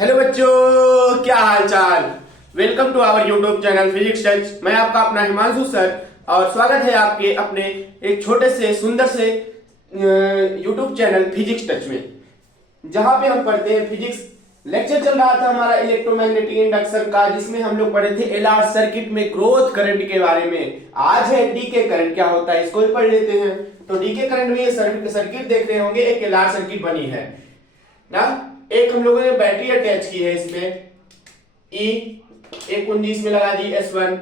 Hello बच्चों, क्या हाल चाल। Welcome to our YouTube channel physics touch. मैं आपका अपना हिमांशु सर और स्वागत है आपके अपने एक छोटे से सुंदर से यूट्यूब चैनल फिजिक्स टच में, जहां पे हम पढ़ते हैं फिजिक्स। लेक्चर चल रहा था हमारा इलेक्ट्रोमैग्नेटिक इंडक्शन का, जिसमें हम लोग पढ़े थे एलआर सर्किट में ग्रोथ करंट के बारे में। आज है डीके करंट क्या होता है, इसको भी पढ़ लेते हैं। तो डीके करंट में ये सर्किट देख रहे होंगे, एक एलआर सर्किट बनी है ना। एक हम लोगों ने बैटरी अटैच की है इसमें ई, एक कुंजी इसमें लगा दी S1,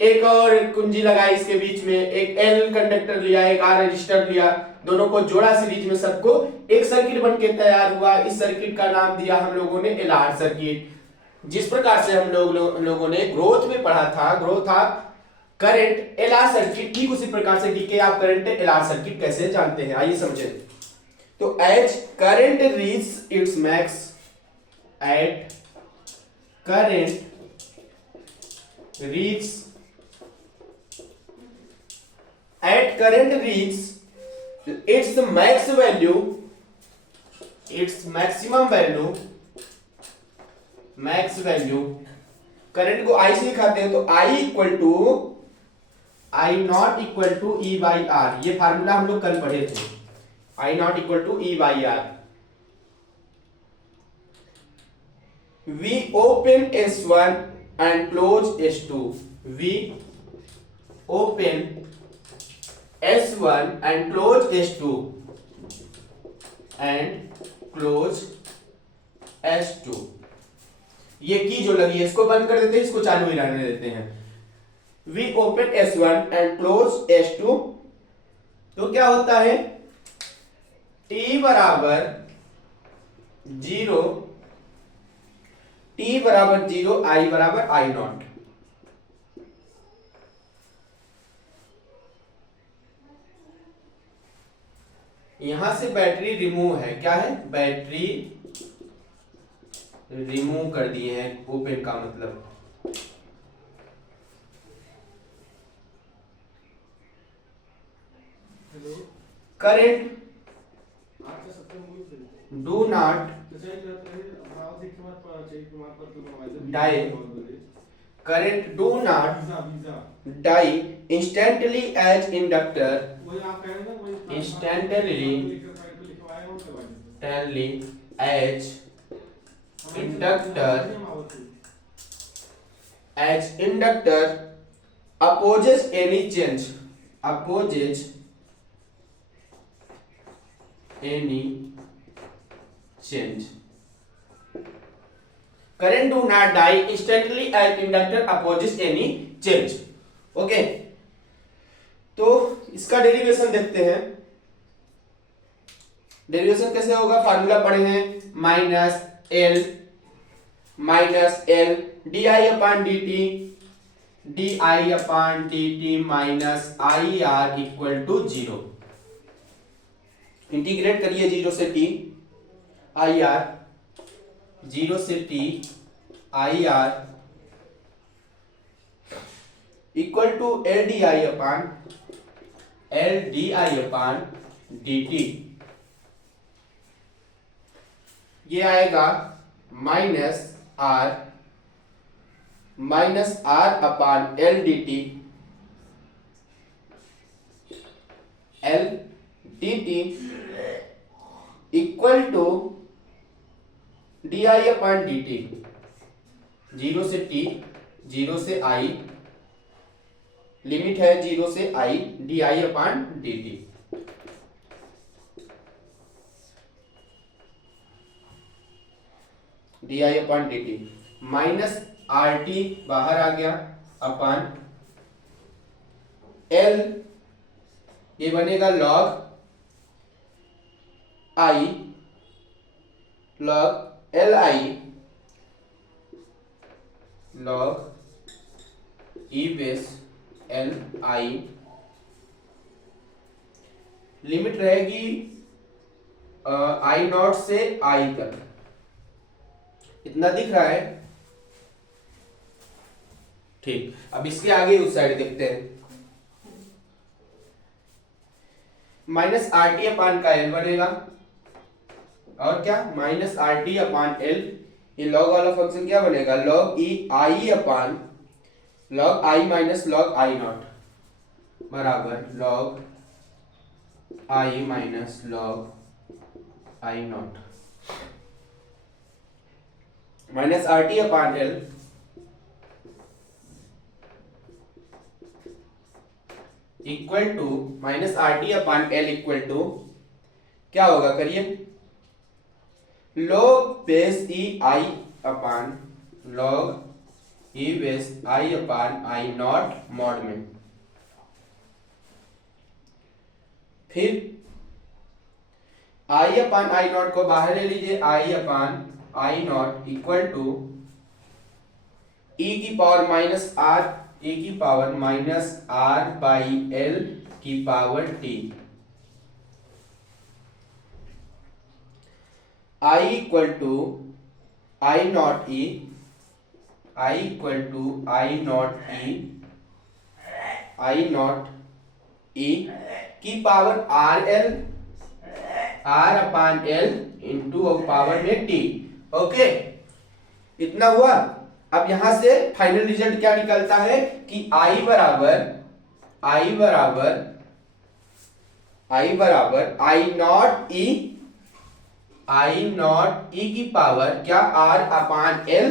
एक और कुंजी लगाई इसके बीच में, एक L कंडक्टर लिया, एक R रजिस्टर लिया, दोनों को जोड़ा सीरीज में, सबको एक सर्किट बनके तैयार हुआ। इस सर्किट का नाम दिया हम लोगों ने एलआर सर्किट। जिस प्रकार से हम लोगों ने ग्रोथ में पढ़ा था, growth of current LR circuit, ठीक उसी प्रकार से decay of current LR circuit कैसे जानते हैं, आइए समझें। तो as current reach its max at current reach at current reach its max value, its maximum value, max value, current को I से दिखाते हैं तो I equal to I not equal to E by R. ये formula हम लोग कल पढ़े थे, I not equal to E by R. We open S1 and close S2, we open S1 and close S2 and close S2। ये की जो लगी है इसको बंद कर देते हैं, इसको चालू ही रहने देते हैं। We open S1 and close S2, तो क्या होता है, T बराबर 0, T बराबर 0, I बराबर I नॉट। यहां से बैटरी रिमूव है, क्या है, बैटरी रिमूव कर दिए हैं, ओपन का मतलब। Current do not die, current do not die instantly as inductor, instantly as inductor opposes any change, opposes any change। current do not die instantly as inductor opposes any change। Okay, तो इसका derivation देखते हैं। Derivation कैसे होगा, formula पढ़े हैं, minus L D I upon D T minus I R equal to 0। Integrate करिए 0 से t आई आर, 0 से t I R equal to L D I upon D T. ये आएगा minus R upon L D T, L D T equal to D I upon D T, 0 से t, 0 से I, limit है 0 से I, D I upon D T. D I upon D T minus R T बाहर आ गया upon L, ये बनेगा log I, log L I, log E base L I, limit रहेगी आई not से आई तक। इतना दिख रहा है, ठीक। अब इसके आगे उस साइड देखते हैं, माइनस आर टी अपान का एल बनेगा, और क्या, minus R T upon L ये लॉग वाला फंक्शन क्या बनेगा, log E I upon log I minus log I not बराबर log I minus log I not minus R T upon L equal to minus R T upon L equal to क्या होगा, करिए, log base E I upon log E base I upon I not mod में, फिर आई upon I not को बाहर ले लीजिए, I upon I not equal to E की पावर माइनस आर e की power minus R by L की power T, I equal to I not E, I equal to I not E, I not E की power R L, R upon L into power में T. Okay, इतना हुआ। अब यहां से final result क्या निकलता है कि I बराबर I not E, I not E की पावर क्या, R अपान एल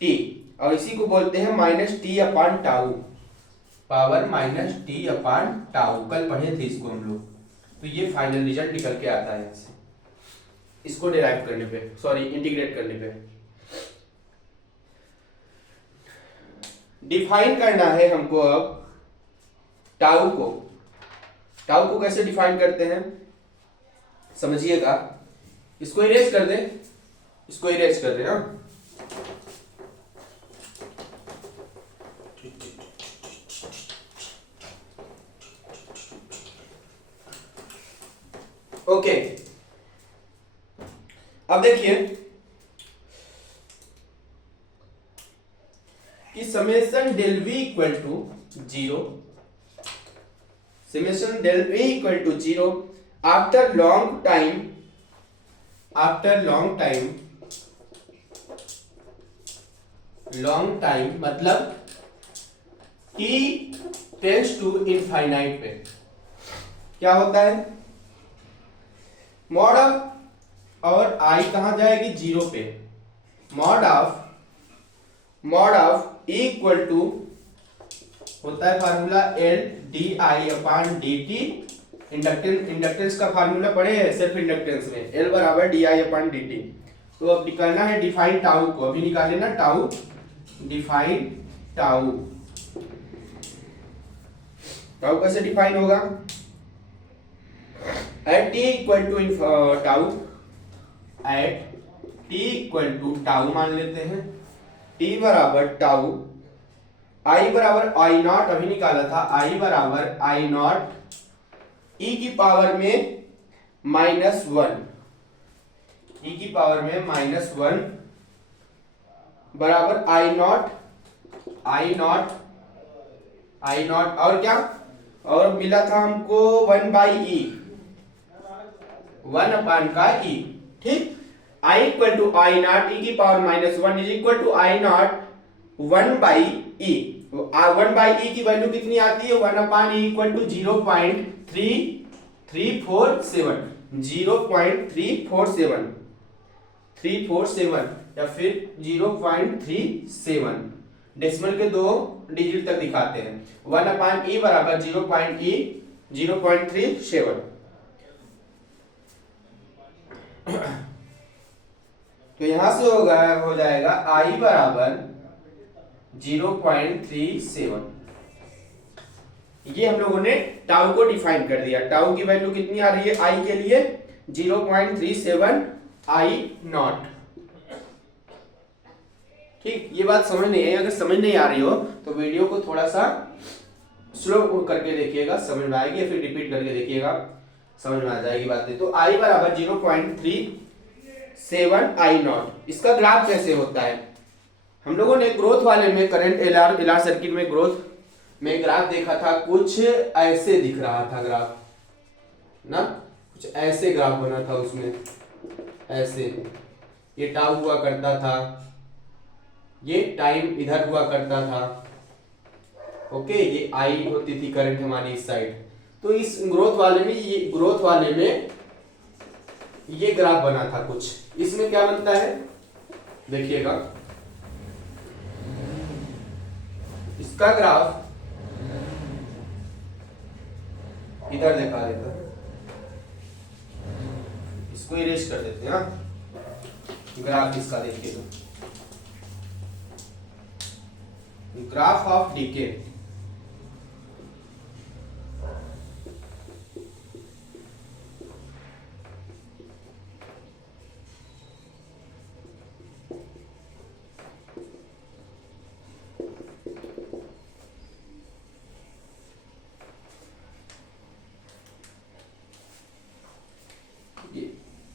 टी, और इसी को बोलते हैं minus T upon tau, power minus T upon tau. कल पढ़े थे इसको हम लोग। तो ये फाइनल रिजल्ट निकल के आता है इससे, इसको डिराइव करने पे, सॉरी इंटीग्रेट करने पे। डिफाइन करना है हमको अब टाउ को। टाउ को कैसे डिफाइन करते हैं समझिएगा। इसको इरेज कर दे, इसको इरेज कर दे। ओके, अब देखिए कि summation del V equal to zero, summation del V equal to zero after long time, long time मतलब t टेंड्स टू इनफाइनाइट पे क्या होता है, मॉड ऑफ और i कहां जाएगी, जीरो पे, मॉड ऑफ इक्वल टू होता है फार्मूला एल डी आई अपान डी टी। इंडक्टेंस का फार्मूला पढ़े हैं सेल्फ इंडक्टेंस में, एल बराबर D I upon D T. तो अब निकालना है डिफाइन टाउ को, अभी निकाले ना टाउ, डिफाइन टाउ। टाउ कैसे डिफाइन होगा, at T equal to tau, at T equal to tau मान लेते हैं, t बराबर टाउ, i बराबर आई नॉट अभी निकाला था, i बराबर आई नॉट e की पावर में माइनस वन, e की पावर में माइनस वन बराबर आई नॉट और क्या, और मिला था हमको one by E, one upon का ई। ठीक, i equal to I not E की power minus one is equal to I not one by E. One by E की वैल्यू कितनी आती है, one upon E equal to 0.347, 0.347 या फिर 0.37, decimal के दो डिजिट तक दिखाते हैं। वन अपान ई बराबर 0.37। तो यहां से हो जाएगा i बराबर 0.37। ये हम लोगों ने टाउ को डिफाइन कर दिया। टाउ की वैल्यू कितनी आ रही है i के लिए, 0.37 आई नॉट। ठीक, ये बात समझ नहीं है, अगर समझ नहीं आ रही हो तो वीडियो को थोड़ा सा स्लो करके देखिएगा, समझ में आएगी, या फिर रिपीट करके देखिएगा, समझ में आ जाएगी बातें। तो i बराबर 0.37 आई नॉट। इसका ग्राफ कैसे होता है, हम लोगों ने ग्रोथ वाले में, करंट एलआर सर्किट में ग्रोथ में ग्राफ देखा था, कुछ ऐसे दिख रहा था ग्राफ ना, कुछ ऐसे ग्राफ बना था उसमें, ऐसे ये टाउ हुआ करता था, ये टाइम इधर हुआ करता था। ओके, ये आई होती थी करंट हमारी इस साइड। तो इस ग्रोथ वाले में ये ग्राफ बना था कुछ। इसमें क्या बनता है देखिएगा, इसका ग्राफ इधर दिखा देता है, इसको इरेज कर देते हैं। ग्राफ इसका देखिएगा, graph of decay.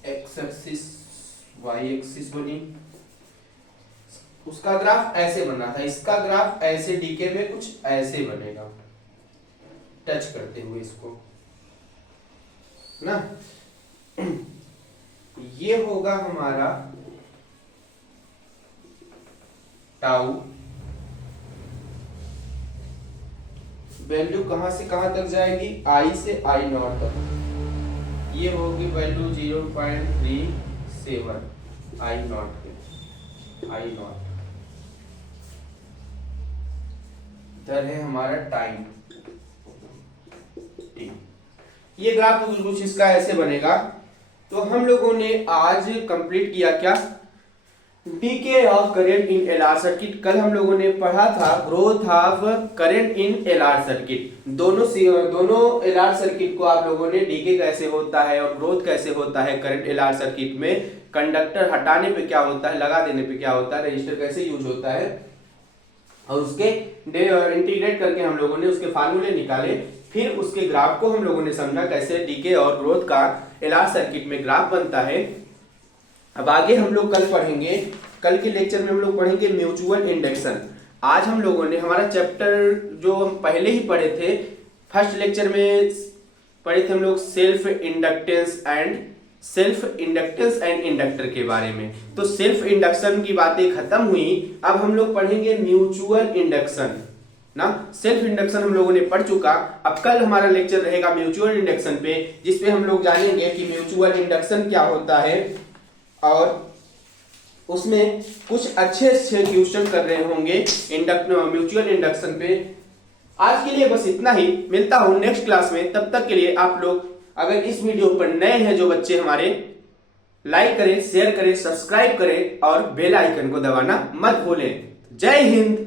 X axis y axis बनी, उसका ग्राफ ऐसे बना था, इसका ग्राफ ऐसे डीके में कुछ ऐसे बनेगा, टच करते हुए इसको ना। ये होगा हमारा टाउ, वैल्यू कहां से कहां तक जाएगी, आई से आई नॉट तक। ये होगी वैल्यू 0.37 आई नॉट के, आई नॉट। इधर है हमारा टाइम टी। ये ग्राफ कुछ इसका ऐसे बनेगा। तो हम लोगों ने आज कंप्लीट किया क्या, DK of current in LR circuit. कल हम लोगों ने पढ़ा था growth of current in LR circuit. दोनों एलआर सर्किट को आप लोगों ने डीके कैसे होता है और ग्रोथ कैसे होता है करंट एलआर सर्किट में, कंडक्टर हटाने पे क्या होता है, लगा देने पे क्या होता है, रजिस्टर कैसे यूज होता है, और उसके इंटीग्रेट करके हम लोगों ने उसके फार्मूले निकाले। फिर उसके ग्राफ को हम लोगों ने समझा कैसे डीके और ग्रोथ का एलआर सर्किट में ग्राफ बनता है। अब आगे हम लोग कल पढ़ेंगे, कल के लेक्चर में हम लोग पढ़ेंगे म्यूचुअल इंडक्शन। आज हम लोगों ने हमारा चैप्टर जो हम पहले ही पढ़े थे, फर्स्ट लेक्चर में पढ़े थे हम लोग सेल्फ इंडक्टेंस एंड इंडक्टर के बारे में। तो सेल्फ इंडक्शन की बातें खत्म हुई, अब हम लोग पढ़ेंगे म्यूचुअल इंडक्शन ना। सेल्फ इंडक्शन हम लोगों ने पढ़ चुका, अब कल हमारा लेक्चर रहेगा म्यूचुअल इंडक्शन पे, जिसपे हम लोग जानेंगे कि म्यूचुअल इंडक्शन क्या होता है और उसमें कुछ अच्छे क्वेश्चन कर रहे होंगे म्यूचुअल इंडक्शन पे। आज के लिए बस इतना ही, मिलता हूं नेक्स्ट क्लास में। तब तक के लिए आप लोग अगर इस वीडियो पर नए हैं जो बच्चे हमारे, लाइक करें, शेयर करें, सब्सक्राइब करें और बेल आइकन को दबाना मत भूलें। जय हिंद।